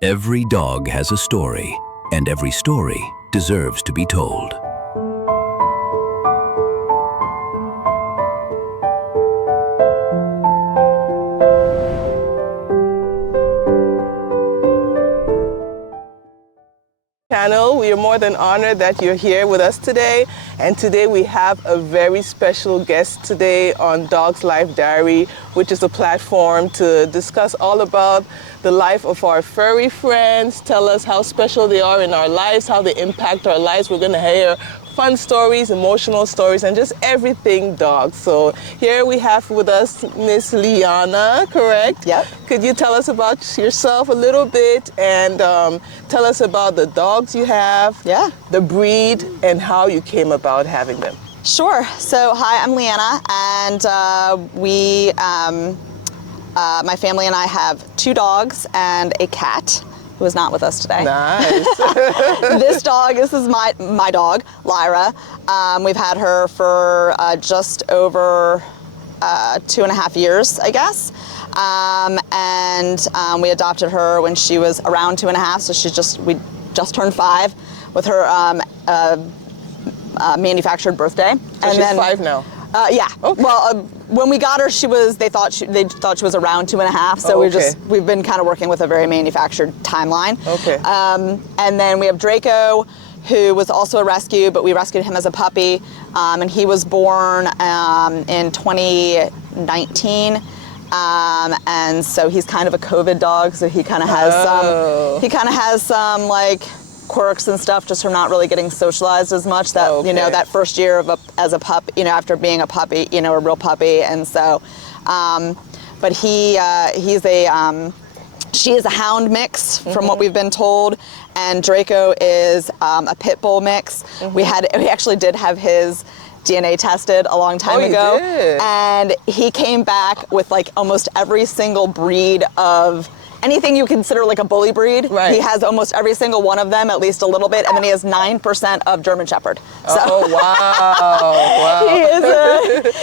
Every dog has a story, and every story deserves to be told. We are more than honored that you're here with us today, and today we have a very special guest today on Dogs Life Diary, which is a platform to discuss all about the life of our furry friends, tell us how special they are in our lives, how they impact our lives. We're going to hear fun stories, emotional stories, and just everything dogs. So here we have with us Miss Liana, correct? Yep. Could you tell us about yourself a little bit and tell us about the dogs you have, the breed, and how you came about having them? Sure. So hi, I'm Liana, and my family and I have 2 dogs and a cat who is not with us today. Nice. This is my dog, Lyra. We've had her for just over 2.5 years, I guess. We adopted her when she was around 2.5, so we just turned 5 with her manufactured birthday. So she's 5 now? Yeah. Okay. Well, when we got her, they thought she was around 2.5. So we've been kind of working with a very manufactured timeline. Okay. And then we have Draco, who was also a rescue, but we rescued him as a puppy, and he was born in 2019. And so he's kind of a COVID dog, so he kind of has some like quirks and stuff just from not really getting socialized as much that first year as a pup, after being a puppy, a real puppy. And so but she is a hound mix from what we've been told, and Draco is a pit bull mix. We actually did have his DNA tested a long time ago, and he came back with like almost every single breed of anything you consider like a bully breed. Right. He has almost every single one of them, at least a little bit, and then he has 9% of German Shepherd. So, oh wow! He is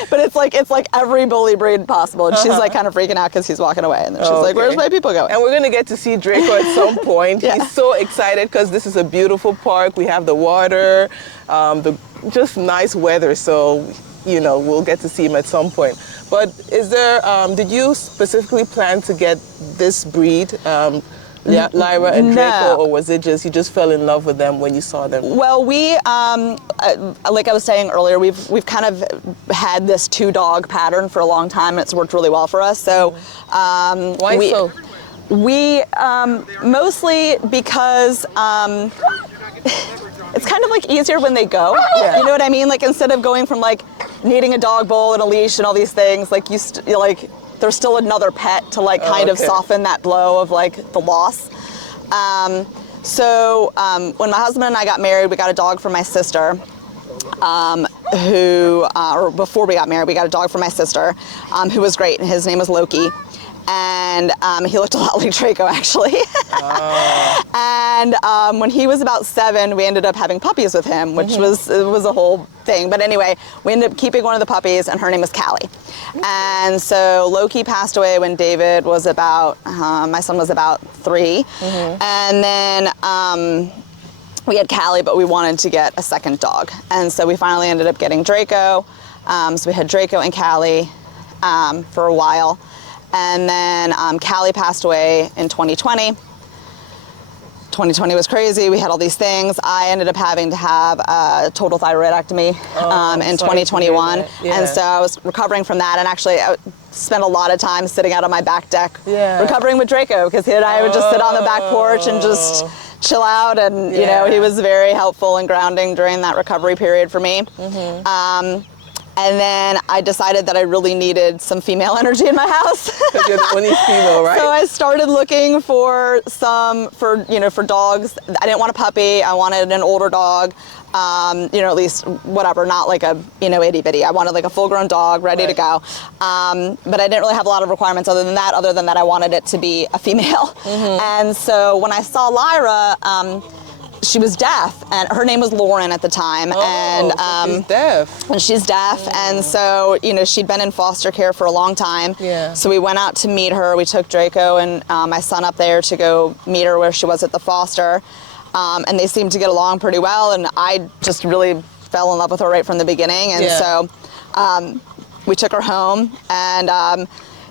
but it's like every bully breed possible, and she's like kind of freaking out because he's walking away, and then she's like, "Where's my people going?" And we're gonna get to see Draco at some point. Yeah. He's so excited because this is a beautiful park. We have the water, just nice weather. So we'll get to see him at some point. But is there, did you specifically plan to get this breed, Lyra and Draco, or was it you just fell in love with them when you saw them? Well, we, like I was saying earlier, we've kind of had this 2-dog pattern for a long time, and it's worked really well for us. So, why so? We, mostly because, it's kind of like easier when they go. Yeah. You know what I mean? Like instead of going from like needing a dog bowl and a leash and all these things, like there's still another pet to like kind of soften that blow of like the loss. So when my husband and I got married, we got a dog for my sister. Or before we got married, we got a dog for my sister, who was great, and his name was Loki. And he looked a lot like Draco, actually. And when he was about 7, we ended up having puppies with him, which was a whole thing. But anyway, we ended up keeping one of the puppies, and her name was Callie. And so Loki passed away when David was about, my son was about 3. And then we had Callie, but we wanted to get a second dog. And so we finally ended up getting Draco. So we had Draco and Callie for a while. And then Callie passed away in 2020. 2020 was crazy. We had all these things. I ended up having to have a total thyroidectomy in 2021. Yeah. And so I was recovering from that, and actually I spent a lot of time sitting out on my back deck recovering with Draco, because he and I would just sit on the back porch and just chill out, and he was very helpful and grounding during that recovery period for me. And then I decided that I really needed some female energy in my house. Because you're the only female, right? So I started looking for dogs. I didn't want a puppy. I wanted an older dog. At least whatever, not like a, itty bitty. I wanted like a full grown dog ready to go. But I didn't really have a lot of requirements other than that I wanted it to be a female. And so when I saw Lyra, she was deaf, and her name was Lauren at the time. So she's deaf. And she's deaf, and so, you know, she'd been in foster care for a long time. Yeah. So we went out to meet her. We took Draco and my son up there to go meet her where she was at the foster. And they seemed to get along pretty well, and I just really fell in love with her right from the beginning. And so we took her home, and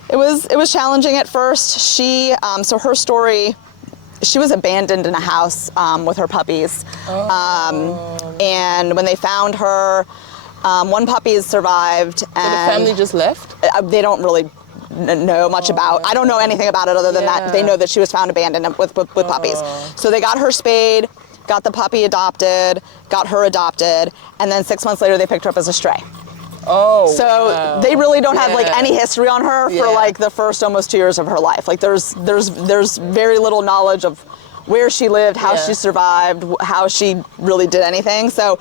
it was challenging at first. So her story, she was abandoned in a house with her puppies. And when they found her, one puppy has survived. So the family just left? They don't really know much about. I don't know anything about it other than that they know that she was found abandoned with puppies. So they got her spayed, got the puppy adopted, got her adopted, and then 6 months later they picked her up as a stray. So they really don't have like any history on her for like the first almost 2 years of her life. Like there's very little knowledge of where she lived, how she survived, how she really did anything. So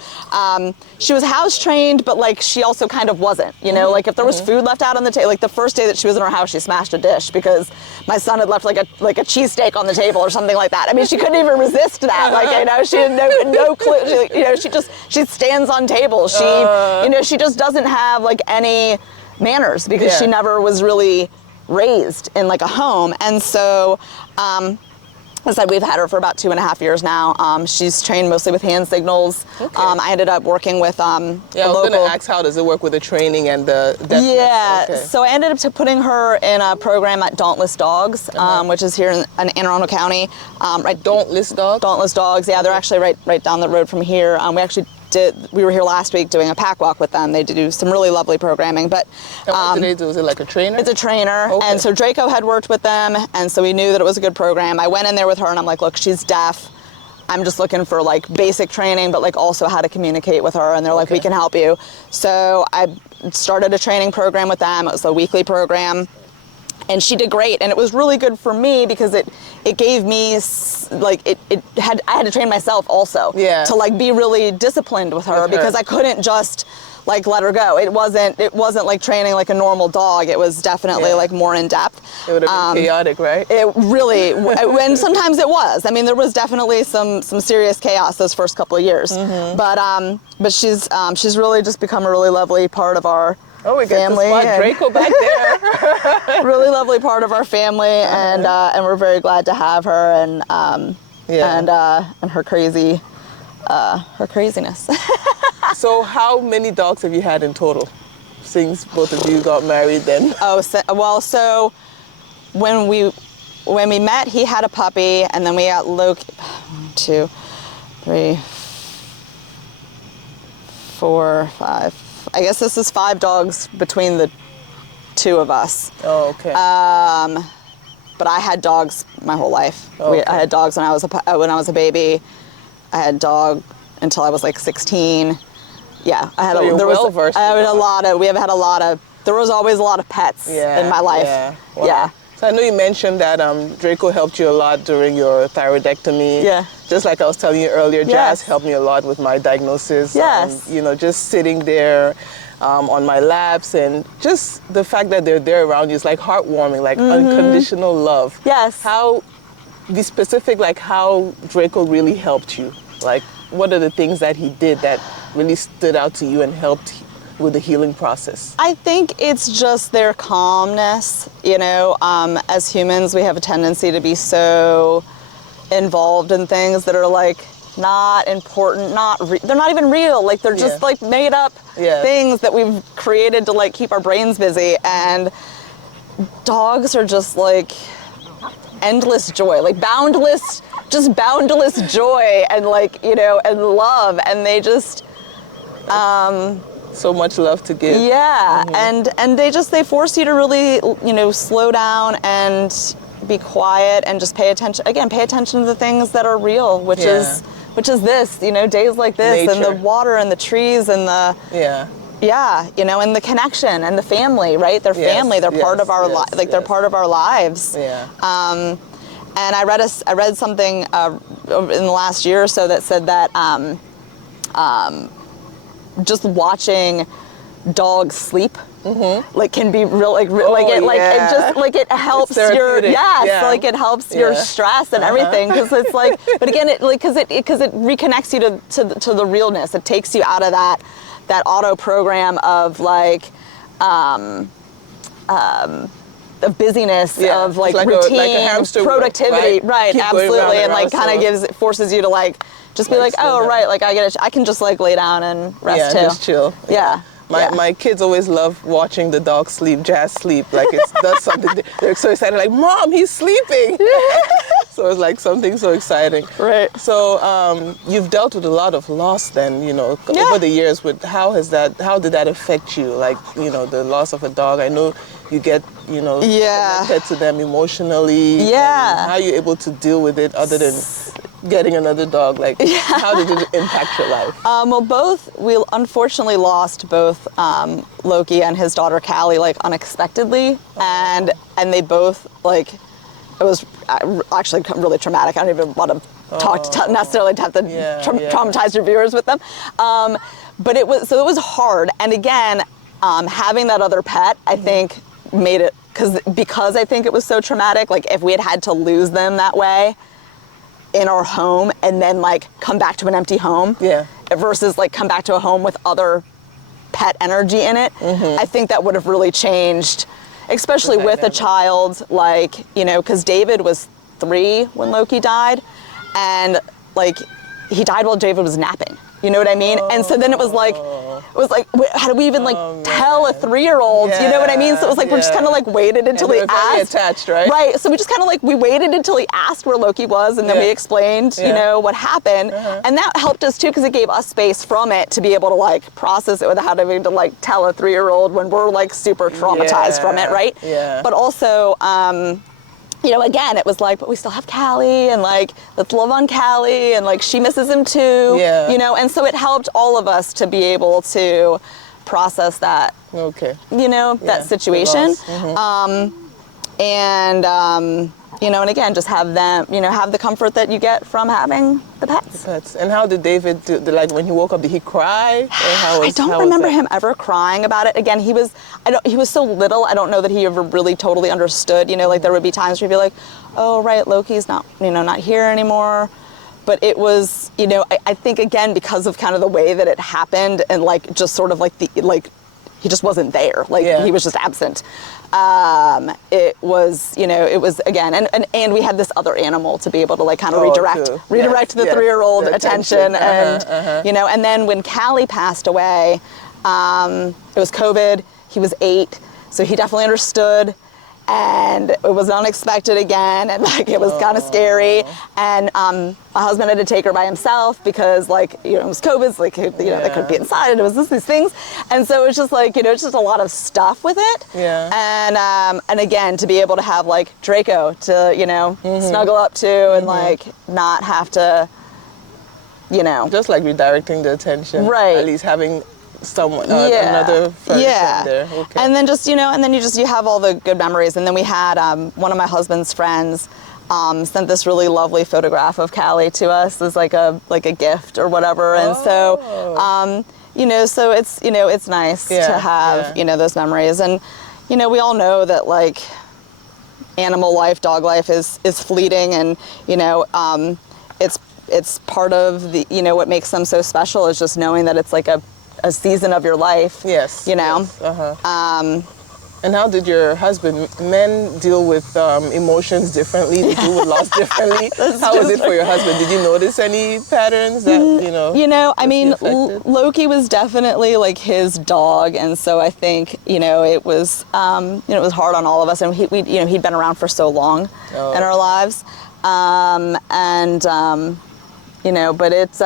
she was house trained, but like she also kind of wasn't, you know, like if there was food left out on the table, like the first day that she was in her house, she smashed a dish because my son had left like a cheesesteak on the table or something like that. I mean, she couldn't even resist that. Like, you know, she had no clue. She, you know, she stands on tables. She, you know, she just doesn't have like any manners because she never was really raised in like a home. And so, as I said, we've had her for about 2.5 years now. She's trained mostly with hand signals. I ended up working with I was going to ask, how does it work with the training and the deafness? So I ended up putting her in a program at Dauntless Dogs, which is here in Anne Arundel County. Dauntless Dogs? Dauntless Dogs, yeah, they're actually right down the road from here. We were here last week doing a pack walk with them. They do some really lovely programming. But what do they do? Is it like a trainer? It's a trainer. And so Draco had worked with them, and so we knew that it was a good program. I went in there with her and I'm like, look, she's deaf. I'm just looking for like basic training, but like also how to communicate with her. And they're like, we can help you. So I started a training program with them. It was a weekly program. And she did great, and it was really good for me because it gave me like I had to train myself also to like be really disciplined with her because I couldn't just like let her go. It wasn't like training like a normal dog. It was definitely like more in depth. It would have been chaotic, right? It really, and sometimes it was. I mean, there was definitely some serious chaos those first couple of years. But she's really just become a really lovely part of our we family. Got to spot Draco back there. Really lovely part of our family, and we're very glad to have her, and her craziness. So how many dogs have you had in total since both of you got married then? So when we met, he had a puppy, and then we got Loki. 1, 2, 3, 4, 5. I guess this is 5 dogs between the 2 of us. Oh, okay. But I had dogs my whole life. I had dogs when I was a baby. I had a dog until I was like 16. Yeah, I had there was always a lot of pets in my life. Yeah. Wow. So I know you mentioned that Draco helped you a lot during your thyroidectomy. Yeah. Just like I was telling you earlier, Jazz helped me a lot with my diagnosis. Yes. You know, just sitting there on my laps, and just the fact that they're there around you is like heartwarming, like unconditional love. Yes. Be specific, like how Draco really helped you. Like, what are the things that he did that really stood out to you and helped with the healing process? I think it's just their calmness. You know, as humans, we have a tendency to be so involved in things that are like not important, they're not even real. Like they're just like made up things that we've created to like keep our brains busy. And dogs are just like endless joy, like boundless joy, and like, you know, and love, and they just so much love to give. Yeah. And they force you to really, you know, slow down and be quiet and just pay attention to the things that are real, which is this, you know, days like this, nature, and the water and the trees and the you know, and the connection and the family, right? They're family. They're part of our they're part of our lives. Yeah. And I read something in the last year or so that said that just watching dog sleep. Like can be real, it just like it helps It's your therapeutic. like it helps your stress and everything, because it's like, but again, it like because it reconnects you to the realness. It takes you out of that auto program of like of busyness, of like routine, like a hamster wheel, productivity, right? Keep going round Absolutely, and like round, kind of forces you to like just be like, oh right, like I can just like lay down and rest too. just chill. Yeah. My kids always love watching the dog sleep, Jazz sleep. Like it does something. They're so excited, like, Mom, he's sleeping. So it's like something so exciting. Right. So you've dealt with a lot of loss then, over the years. How did that affect you? Like, the loss of a dog. I know you get, connected to them emotionally. Yeah. And how are you able to deal with it other than getting another dog? Like, how did it impact your life? Well, we unfortunately lost both Loki and his daughter Callie like unexpectedly, and they both like, it was actually really traumatic. I don't even want to necessarily have to traumatize your viewers with them, but it was hard. And again, having that other pet, I think made it, because I think it was so traumatic. Like if we had to lose them that way in our home and then like come back to an empty home versus like come back to a home with other pet energy in it, I think that would have really changed, especially with a child, like, because David was 3 when Loki died, and like he died while David was napping. You know what I mean? And so then it was like, how do we even like tell a 3-year-old? You know what I mean? So it was like we're just kind of like waited until he asked. Very attached, right? Right. So we just kind of like we waited until he asked where Loki was, and then we explained, what happened, and that helped us too, because it gave us space from it to be able to like process it without having to like tell a 3-year-old when we're like super traumatized from it, right? Yeah. But also, again, it was like, but we still have Callie, and like, let's love on Callie, and like, she misses him too, and so it helped all of us to be able to process that, that situation. And again, just have them, have the comfort that you get from having the pets. And how did David do, like when he woke up, did he cry? I don't remember him ever crying about it. Again, he was so little, I don't know that he ever really totally understood, like there would be times where he'd be like, oh right, Loki's not, not here anymore. But it was, I think again, because of kind of the way that it happened, and like just sort of like he just wasn't there. Like he was just absent. It was, it was again, and we had this other animal to be able to like kind of redirect the 3-year-old attention. And, and then when Callie passed away, it was COVID, he was 8, so he definitely understood. And it was unexpected again, and like it was kind of scary. And my husband had to take her by himself because like it was COVID, so, like they couldn't be inside, and it was these things. And so it was just like it's just a lot of stuff with it. And again, to be able to have like Draco to snuggle up to, and like not have to just like redirecting the attention, right? At least having someone, another person there. Okay. And then just, and then you have all the good memories. And then we had one of my husband's friends sent this really lovely photograph of Callie to us as like a gift or whatever. And so, so it's, it's nice to have, those memories. And, we all know that like animal life, dog life is fleeting, and, it's part of the, what makes them so special is just knowing that it's like a season of your life. Yes. Yes. And how did your husband, men deal with emotions differently? They deal with loss differently. How was it for your husband? Did you notice any patterns that, I mean, Loki was definitely like his dog. And so I think, it was, it was hard on all of us. And he'd been around for so long in our lives. But it's,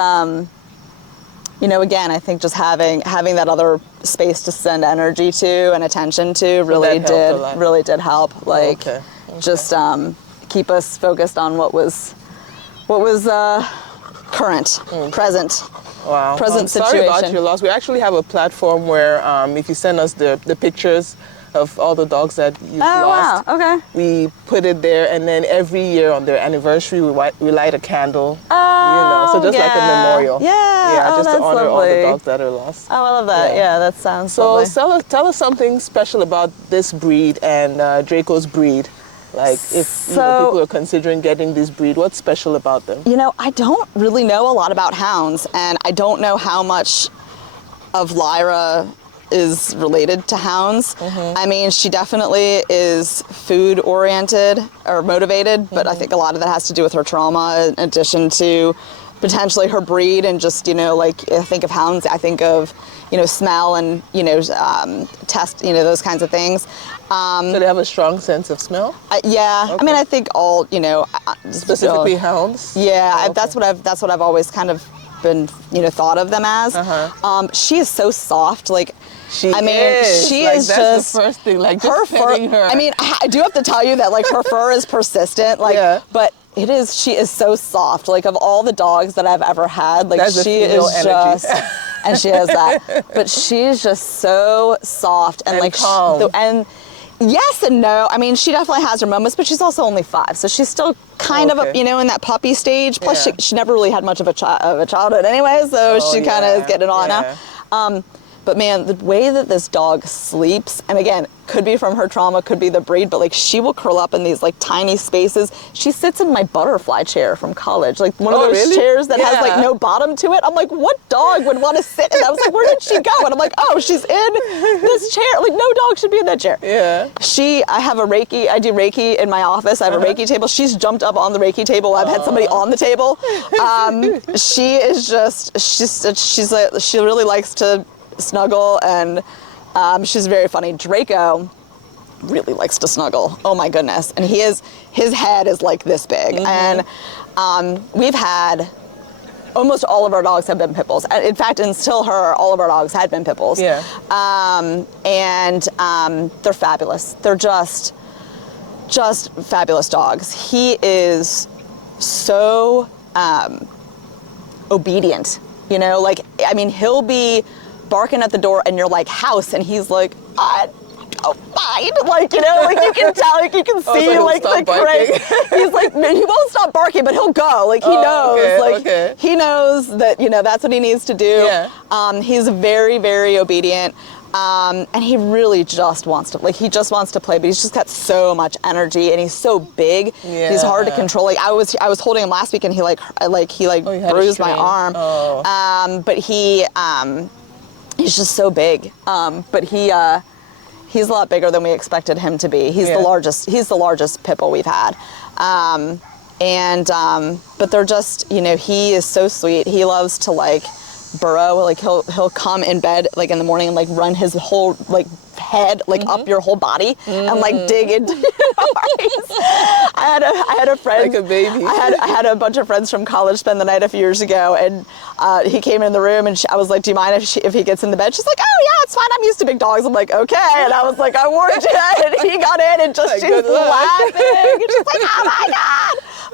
again, I think just having that other space to send energy to and attention to really did help. Like, just keep us focused on what was current, present. Wow. Present situation. Sorry about your loss. We actually have a platform where if you send us the pictures of all the dogs that you've lost. Wow, okay. We put it there, and then every year on their anniversary, we light a candle. Oh, so just like a memorial. Yeah. Yeah, oh, just to that's honor all the lovely. dogs that are lost. Oh, I love that. Yeah. Yeah, that sounds So lovely. tell us something special about this breed and Draco's breed. Like if people are considering getting this breed, what's special about them? You know, I don't really know a lot about hounds, and I don't know how much of Lyra is related to hounds. I mean, she definitely is food oriented or motivated, but I think a lot of that has to do with her trauma in addition to potentially her breed and just, like I think of hounds, I think of, smell and, test, those kinds of things. So they have a strong sense of smell? Yeah, Okay. I mean, I think all, Specifically hounds? Yeah, Oh, okay. that's what I've always kind of been, thought of them as. She is so soft, like, She is that's just the first thing, like her just fur. petting her. I mean, I do have to tell you that like her fur is persistent, like, Yeah. but she is so soft. Like of all the dogs that I've ever had, like That's the she female is energy. just, and she has that, but she's just so soft and like calm. and yes and no. I mean, she definitely has her moments, but she's also only 5, so she's still kind of, Okay. in that puppy stage. Plus, Yeah. she never really had much of a childhood anyway, so Oh, she kind of yeah. is getting on Yeah. now. But man, the way that this dog sleeps, and again, could be from her trauma, could be the breed, but like she will curl up in these like tiny spaces. She sits in my butterfly chair from college, like one of those really? chairs that has like Yeah. no bottom to it. I'm like, what dog would want to sit in that? I was like, where did she go? And I'm like, oh, she's in this chair. Like no dog should be in that chair. Yeah. I do Reiki in my office. I have a Reiki table. She's jumped up on the Reiki table. I've had somebody on the table. She is just, she really likes to snuggle, and she's very funny. Draco really likes to snuggle. Oh my goodness. And his head is like this big. And we've had, almost all of our dogs have been pit bulls. In fact, until her, all of our dogs had been pit bulls. Yeah. They're fabulous. They're just fabulous dogs. He is so obedient, like, I mean, he'll be barking at the door and you're like, house, and he's like, oh, fine. Like, like you can tell, like you can see, so like the crazy. He's like, he won't stop barking, but he'll go. Like he knows, okay, like okay. he knows that, that's what he needs to do. Yeah. He's very, very obedient. And he really just wants to, he just wants to play, but he's just got so much energy and he's so big. Yeah. He's hard to control. Like I was holding him last week and he you had a bruised my strain. arm. Oh. But he's just so big. But he's a lot bigger than we expected him to be. He's the largest pit bull we've had. But they're just, he is so sweet. He loves to burrow, like he'll come in bed like in the morning and like run his whole head up your whole body and dig into your arms. I had a friend, like a baby. I had a bunch of friends from college spend the night a few years ago, and he came in the room and I was like, do you mind if he gets in the bed? She's like, oh yeah, it's fine, I'm used to big dogs. I'm like, okay. And I was like, I warned you. And he got in and just she's laughing and she's like, oh my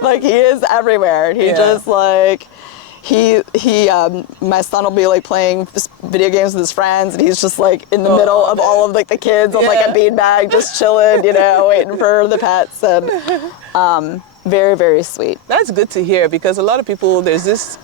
God. He is everywhere. He just my son will be playing video games with his friends, and he's just in the middle of all of the kids on a beanbag, just chilling, waiting for the pets, and very, very sweet. That's good to hear, because a lot of people, there's this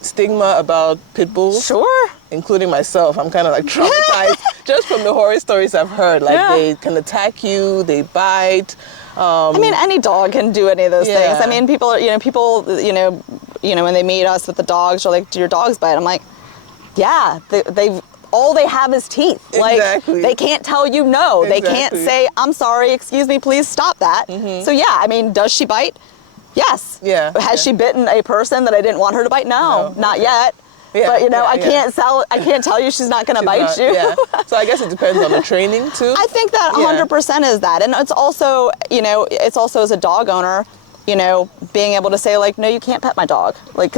stigma about pit bulls. Sure. Including myself. I'm kind of traumatized just from the horror stories I've heard. They can attack you, they bite. I mean, any dog can do any of those things. I mean, people, when they meet us with the dogs, are like, do your dogs bite? I'm like, yeah, all they have is teeth. Exactly. They can't tell you no. Exactly. They can't say, I'm sorry, excuse me, please stop that. So yeah, I mean, does she bite? Yes. Yeah. Has she bitten a person that I didn't want her to bite? No, not yet. Yeah, but I can't tell you she's not going to bite you. Yeah. So I guess it depends on the training too. I think that 100% is that. And it's also, as a dog owner, being able to say no, you can't pet my dog. And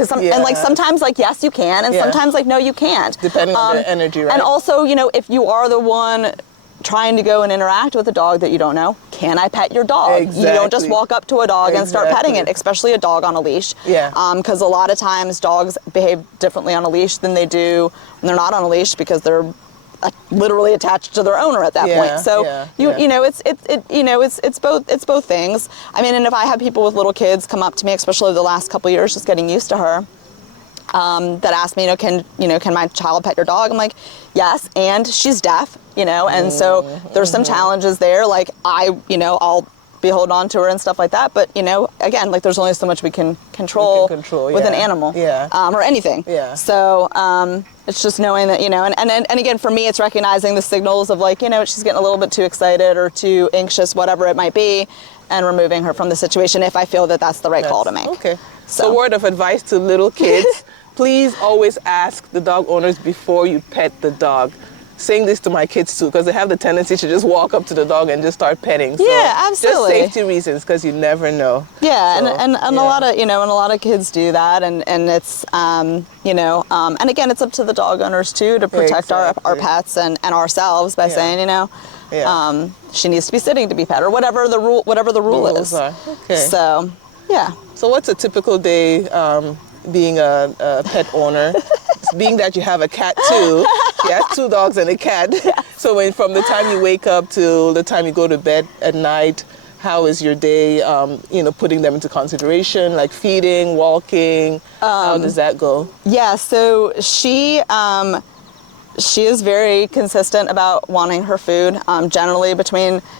sometimes yes, you can. And sometimes no, you can't. Depending on their energy, right? And also, if you are the one trying to go and interact with a dog that you don't know, can I pet your dog? Exactly. You don't just walk up to a dog and start petting it, especially a dog on a leash. Yeah. Because a lot of times dogs behave differently on a leash than they do when they're not on a leash, because they're literally attached to their owner at that point. So it's both things. I mean, and if I have people with little kids come up to me, especially the last couple of years, just getting used to her, that ask me, can my child pet your dog? I'm like, yes, and she's deaf, and so there's some challenges there. Like I'll be holding on to her and stuff like that. But again, like there's only so much we can control with an animal, or anything. Yeah. So it's just knowing that and again for me, it's recognizing the signals of like she's getting a little bit too excited or too anxious, whatever it might be, and removing her from the situation if I feel that that's the right call to make. Okay. So word of advice to little kids: please always ask the dog owners before you pet the dog. Saying this to my kids too, because they have the tendency to just walk up to the dog and just start petting. So yeah, absolutely. Just safety reasons, because you never know. Yeah, so, and a lot of and a lot of kids do that, and it's and again, it's up to the dog owners too to protect our pets and ourselves by saying she needs to be sitting to be pet or whatever the rule is. Are. Okay. So yeah. So what's a typical day being a pet owner? Being that you have a cat too, she has 2 dogs and a cat. Yes. So from the time you wake up till the time you go to bed at night, how is your day? Putting them into consideration, like feeding, walking. How does that go? Yeah. So she is very consistent about wanting her food. Generally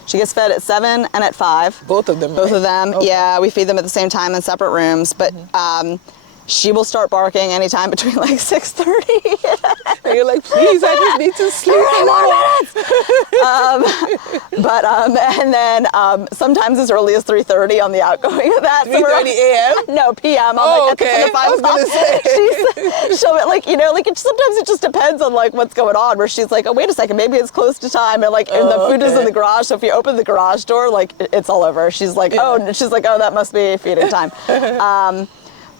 she gets fed at 7 and at 5. Both of them. Both of them. Okay. Yeah, we feed them at the same time in separate rooms, but. She will start barking anytime between like 6:30. And you're like, please, I just need to sleep. 3 more minutes. And then sometimes as early as 3:30 on the outgoing of that. 3:30 a.m.? No, p.m. Oh, okay. I was gonna say. She'll sometimes it just depends on like what's going on. Where she's like, oh wait a second, maybe it's close to time, and like and the food is in the garage. So if you open the garage door, like it's all over. She's like, oh, that must be feeding time.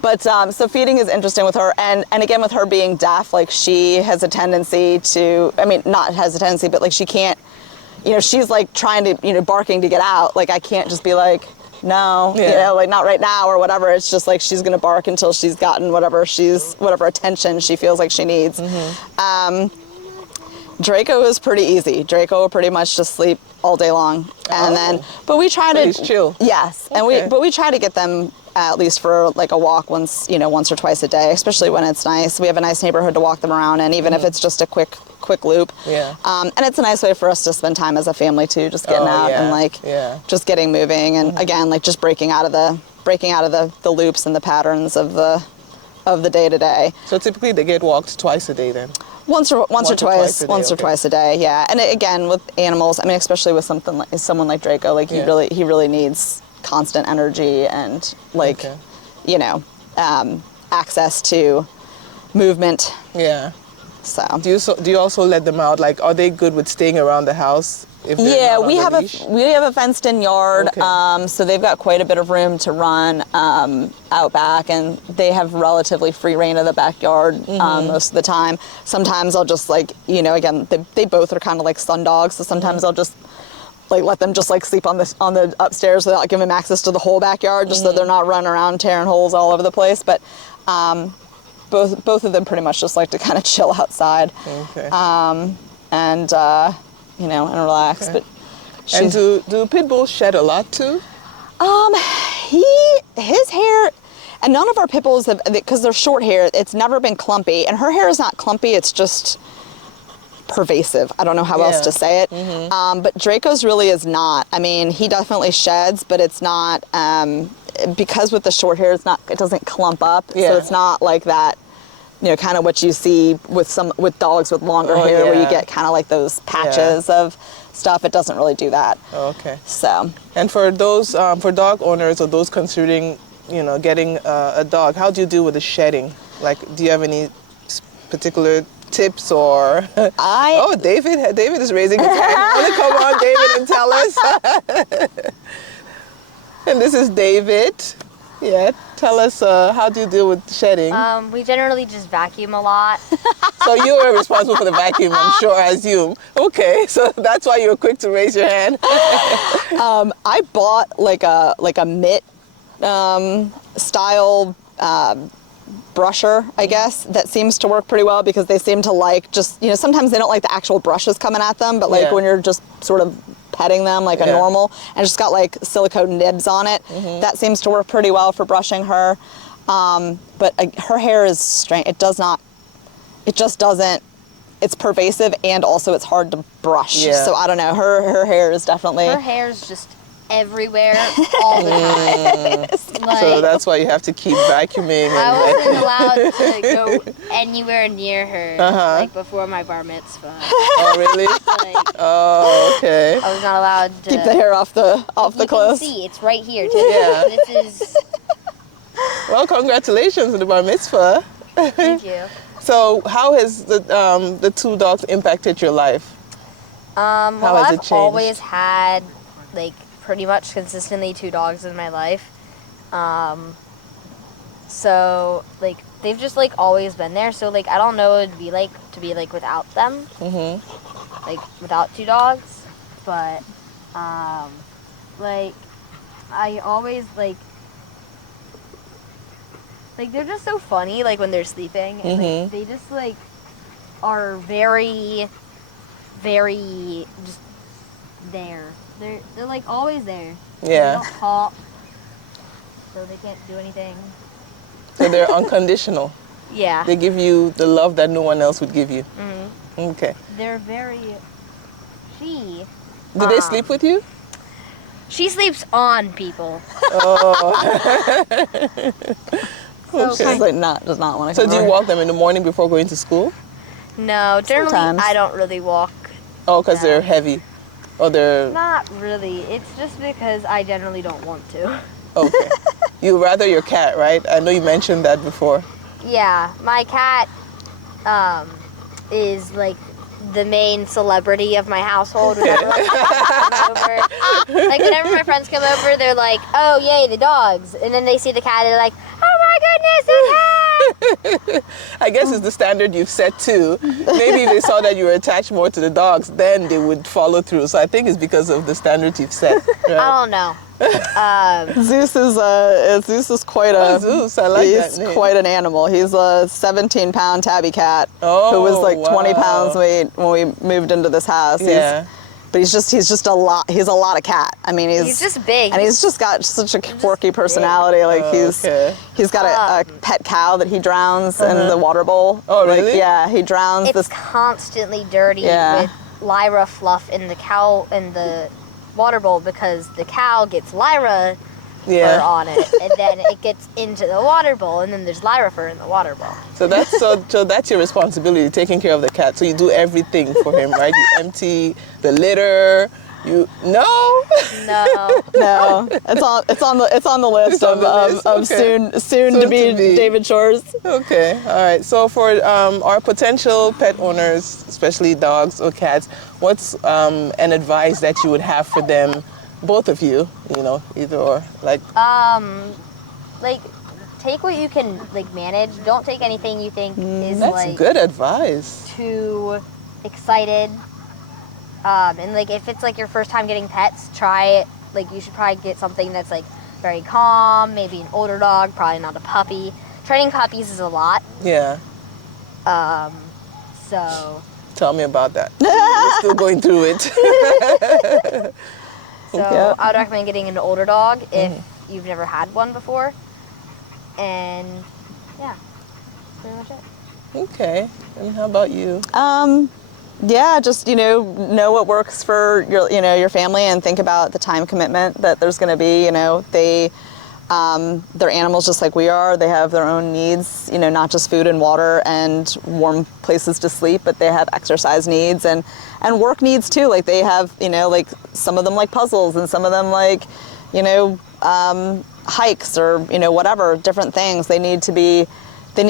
But so feeding is interesting with her, and again with her being deaf, like she has a tendency to, not has a tendency, but like she can't, she's like trying to, barking to get out. Like I can't just be like, no, like not right now or whatever. It's just like she's gonna bark until she's gotten whatever attention she feels like she needs. Draco is pretty easy. Draco will pretty much just sleep all day long, but we try to. He's chill. Yes, okay. And we try to get them at least for like a walk once or twice a day, especially when it's nice. We have a nice neighborhood to walk them around in, even if it's just a quick loop. Yeah. And it's a nice way for us to spend time as a family too, just getting out and just getting moving, and again like just breaking out of the loops and the patterns of the day to day. So typically they get walked twice a day then. Once or twice a day, yeah. And again with animals, especially with someone like Draco, like he really needs constant energy and access to movement. Yeah. So do you also let them out? Like, are they good with staying around the house? We have a fenced in yard, so they've got quite a bit of room to run out back, and they have relatively free reign of the backyard most of the time. Sometimes I'll just again they both are kind of like sun dogs, so sometimes I'll just like let them just like sleep on the upstairs without giving them access to the whole backyard, just so they're not running around tearing holes all over the place. But both of them pretty much just like to kind of chill outside, and relax. Okay. But and do pit bulls shed a lot too? His hair, and none of our pit bulls have, because they're short hair, it's never been clumpy, and her hair is not clumpy. It's just pervasive. I don't know how else to say it. But Draco's really is not. He definitely sheds, but it's not, because with the short hair, it doesn't clump up. Yeah. So it's not like that, kind of what you see with dogs with longer hair, where you get kind of like those patches of stuff. It doesn't really do that. Oh, okay. So. And for those, for dog owners or those considering, getting a dog, how do you deal with the shedding? Like, do you have any particular tips or? David is raising his hand. You want to come on, David, and tell us? And this is David. Yeah, tell us, how do you deal with shedding? We generally just vacuum a lot. So you are responsible for the vacuum, I'm sure, I assume. Okay, so that's why you were quick to raise your hand. I bought like a mitt style brusher, I guess, that seems to work pretty well, because they seem to like just, sometimes they don't like the actual brushes coming at them, but like when you're just sort of petting them like a normal, and it's just got like silicone nibs on it, that seems to work pretty well for brushing her. But her hair is strange. It just doesn't, it's pervasive and also it's hard to brush. Yeah. So I don't know, her hair is definitely. Her hair's just everywhere all the time. Like, So that's why you have to keep vacuuming. I And, wasn't allowed to go anywhere near her like before my bar mitzvah. oh, really? Like, Oh, okay. I was not allowed to Keep the hair off the You clothes. can see it's right here. Too. Yeah. This is. Well, congratulations on the bar mitzvah. Thank you. So, how has the two dogs impacted your life? Well, How has it I've changed? always had like pretty much consistently 2 dogs in my life. So like they've just like always been there. So like I don't know what it'd be like to be like without them. Like without 2 dogs, but like I always like they're just so funny like when they're sleeping and like, they just like are very just there. They're like always there. They Yeah. don't talk, so they can't do anything. So they're unconditional. Yeah. They give you the love that no one else would give you. Okay. They're very. Do they sleep with you? She sleeps on people. Okay. She's like does not want to So come do you over. walk them in the morning before going to school? No, generally Sometimes. I don't really walk. Oh, because they're heavy. Or they're... Not really. It's just because I generally don't want to. Okay. You rather your cat, right? I know you mentioned that before. Yeah, my cat is like the main celebrity of my household. Whenever my friends come over. Like whenever my friends come over, they're like, "Oh, yay, the dogs!" And then they see the cat, and they're like, "Oh my goodness, the cat!" I guess it's the standard you've set too. Maybe if they saw that you were attached more to the dogs, then they would follow through. So I think it's because of the standard you've set. Right? I don't know. Zeus is quite a Zeus, I like that he's name. quite an animal. He's a 17-pound tabby cat Oh, who was like 20 wow. pounds when we moved into this house. Yeah. But he's just a lot. He's a lot of cat. I mean, He's just big. and he's just got such a quirky personality. Like okay. he's got a pet cow that he drowns in the water bowl. Oh, Like, really? yeah, he drowns It's this. constantly dirty Yeah. with Lyra fluff in the cow in the water bowl because the cow gets Lyra fur Yeah. on it, and then it gets into the water bowl, and then there's Lyra fur in the water bowl. So that's your responsibility, taking care of the cat. So you do everything for him, right? You empty the litter. No. No. No, it's on the list It's on the list, of okay. soon to be David Shores. Okay, all right. So for our potential pet owners, especially dogs or cats, what's an advice that you would have for them, both of you, either or, like? Like, take what you can like manage. Don't take anything you think is That's like good advice. too excited. And like if it's like your first time getting pets, try it. Like you should probably get something that's like very calm, maybe an older dog, probably not a puppy. Training puppies is a lot. Yeah. So Tell me about that. We're still going through it. Yeah. I would recommend getting an older dog if you've never had one before. And yeah, that's pretty much it. Okay. And how about you? Yeah, just know what works for your family and think about the time commitment that there's going to be. They're animals just like we are. They have their own needs. Not just food and water and warm places to sleep, but they have exercise needs and work needs too. Like they have like some of them like puzzles and some of them like hikes or whatever different things. They need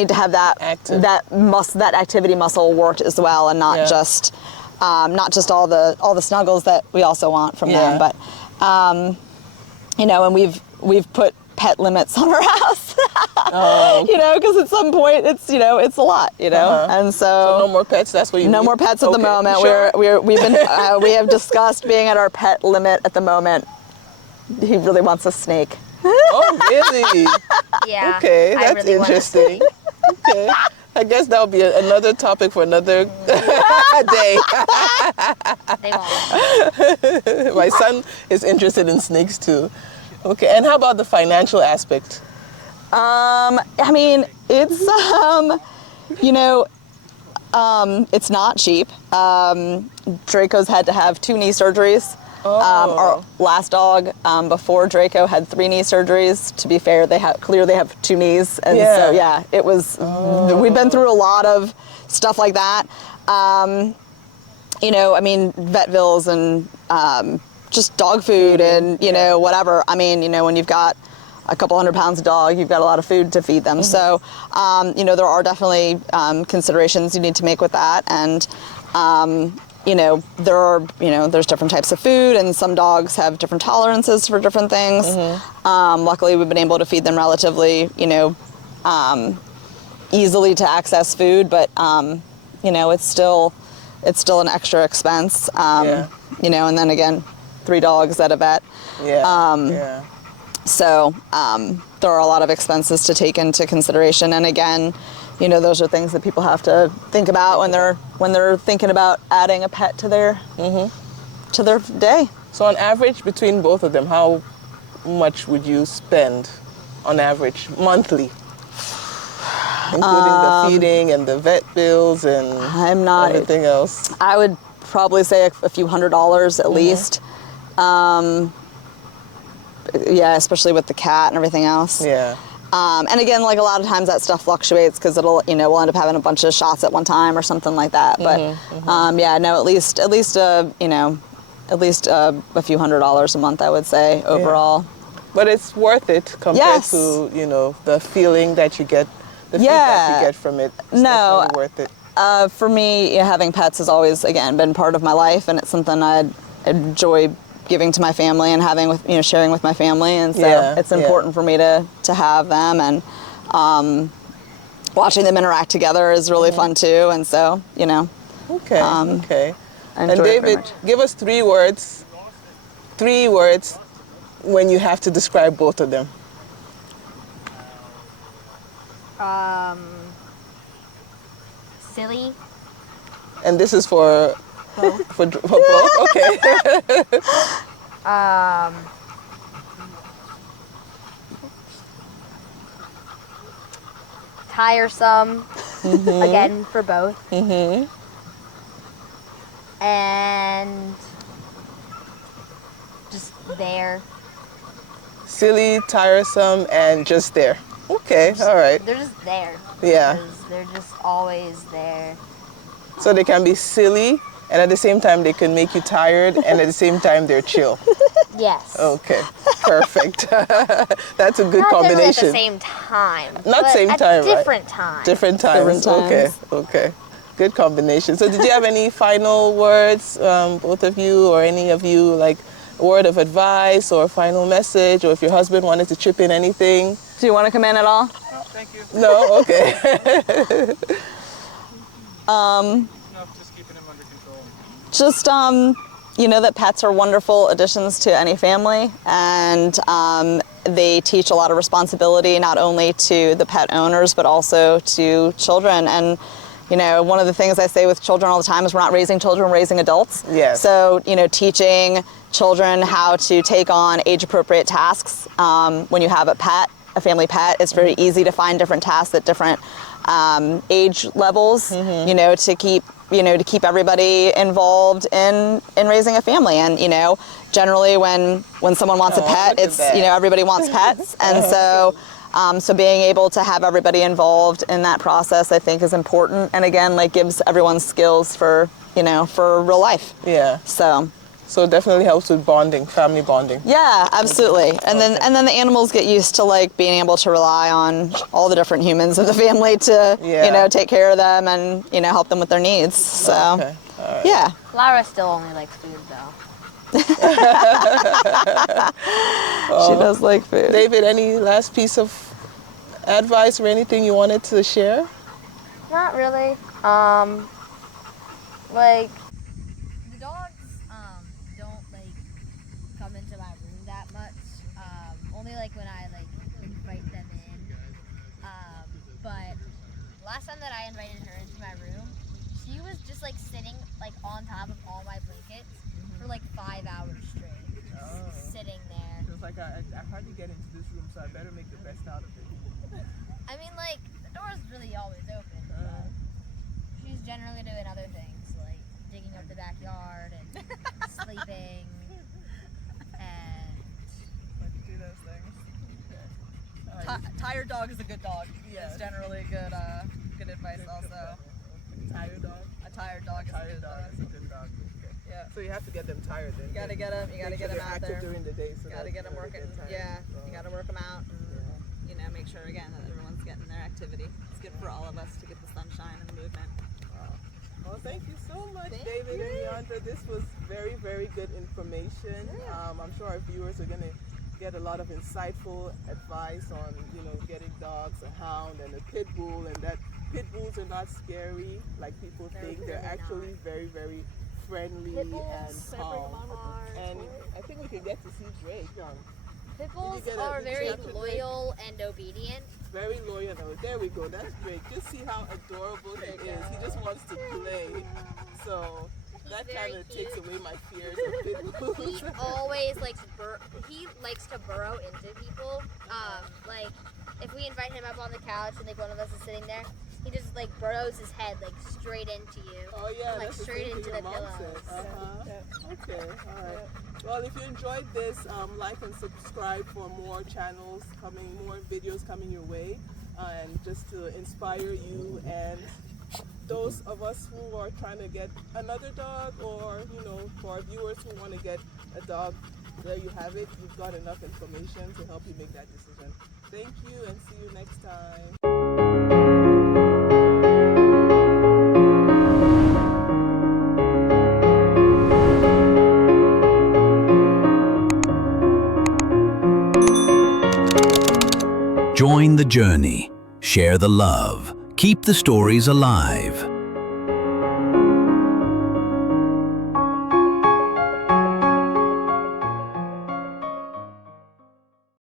to have that Active. that activity muscle worked as well, and not just all the snuggles that we also want from them. But and we've put pet limits on our house. Because at some point it's it's a lot, and So no more pets. That's what you no mean? more pets at the Okay. moment. Sure. We've been we have discussed being at our pet limit at the moment. He really wants a snake. Oh, really? Yeah. Okay, I that's really want a interesting. Okay. I guess that'll be another topic for another day. They won't. My son is interested in snakes too. Okay, and how about the financial aspect? I mean, it's, it's not cheap. Draco's had to have 2 knee surgeries. Our last dog, before Draco, had 3 knee surgeries. To be fair, they have 2 knees. And so, yeah, it was, we've been through a lot of stuff like that. Vet bills and just dog food and, whatever. I mean, when you've got a couple 100 pounds of dog, you've got a lot of food to feed them. So, there are definitely considerations you need to make with that. And, there's different types of food, and some dogs have different tolerances for different things. Luckily, we've been able to feed them relatively, easily to access food, but, it's still an extra expense. And then again, 3 dogs at a vet. So there are a lot of expenses to take into consideration, and again, those are things that people have to think about when they're thinking about adding a pet to their day. So on average, between both of them, how much would you spend on average monthly, including the feeding and the vet bills and everything else? I would probably say a few $100s at least. Especially with the cat and everything else. And again, like a lot of times that stuff fluctuates because we'll end up having a bunch of shots at one time or something like that. But at least a few $100s a month, I would say overall. But it's worth it compared to the feeling that you get, the feedback you get from it. It's definitely worth it. For me, having pets has always been part of my life, and it's something I enjoy giving to my family and having with sharing with my family, and so it's important for me to have them, and watching them interact together is really fun too, and so Okay. And David, give us 3 words when you have to describe both of them. Silly. And this is for both? Okay. Tiresome. Again, for both. And just there. Silly, tiresome, and just there. Okay, all right. They're just there. Yeah. They're just always there. So they can be silly, and at the same time they can make you tired, and at the same time they're chill. Yes. Okay, perfect. That's a good Not combination. At the same time. Not same time, right? Different times. Different times. Okay. Good combination. So did you have any final words, both of you, or any of you, like a word of advice or a final message, or if your husband wanted to chip in anything? Do you want to come in at all? No, thank you. No? Okay. No, just keeping him under control. Just, that pets are wonderful additions to any family, and they teach a lot of responsibility, not only to the pet owners, but also to children. And, one of the things I say with children all the time is we're not raising children, we're raising adults. Yes. So, teaching children how to take on age-appropriate tasks. When you have a family pet, it's very easy to find different tasks at different age levels, to keep everybody involved in raising a family. And generally when someone wants a pet, it's everybody wants pets, and so being able to have everybody involved in that process, I think, is important, and again, gives everyone skills for real life. Yeah. So it definitely helps with bonding, family bonding. Yeah, absolutely. And then the animals get used to being able to rely on all the different humans in the family to take care of them and help them with their needs. So Okay. All right. yeah. Lyra still only likes food though. She does like food. David, any last piece of advice or anything you wanted to share? Not really. The dogs don't come into my room that much. Only when I invite them in. But last time that I invited her into my room, she was just sitting on top of all my blankets for 5 hours straight. Just sitting there. It was I hardly get into this room, so I better make the best out of it. I mean, like, the door's really always open, but she's generally doing other things, like digging up the backyard and sleeping, and Do those things. Tired dog is a good dog. Yes. It's generally good advice also. Tired dog. A tired dog is a good dog. is a good dog. Okay. Yeah. So you have to get them tired then. You gotta get them. You gotta Make sure get them they're out active there. during the day. So Gotta that get them they working. get tired. Yeah. So, You gotta work them out. And, you know, make sure again that everyone's getting their activity. It's good for all of us to get the sunshine and the movement. Well, thank you so much, Thank David you. and Leandra. This was very, very good information. I'm sure our viewers are going to get a lot of insightful advice on, you know, getting dogs, a hound and a pit bull, and that pit bulls are not scary like people think. They're really actually not. very, very friendly Pit bulls and calm. And I think we can get to see Drake. Pit bulls get a- are did you very capture Drake? loyal and obedient. Very loyal. Oh, there we go. That's Drake. Just see how adorable he is. He just wants to play. So that very kind of cute. takes away my fears of pit bulls. He always likes he likes to burrow into people. Like if we invite him up on the couch and like one of us is sitting there, he just like burrows his head like straight into you. Oh yeah, like that's straight the into thing the your mom pillows. said. Okay, all right. Well, if you enjoyed this, like and subscribe for more channels coming, more videos coming your way, and just to inspire you and those of us who are trying to get another dog, or you know, for our viewers who want to get a dog. There you have it. You've got enough information to help you make that decision. Thank you, and see you next time. Join the journey, share the love, keep the stories alive.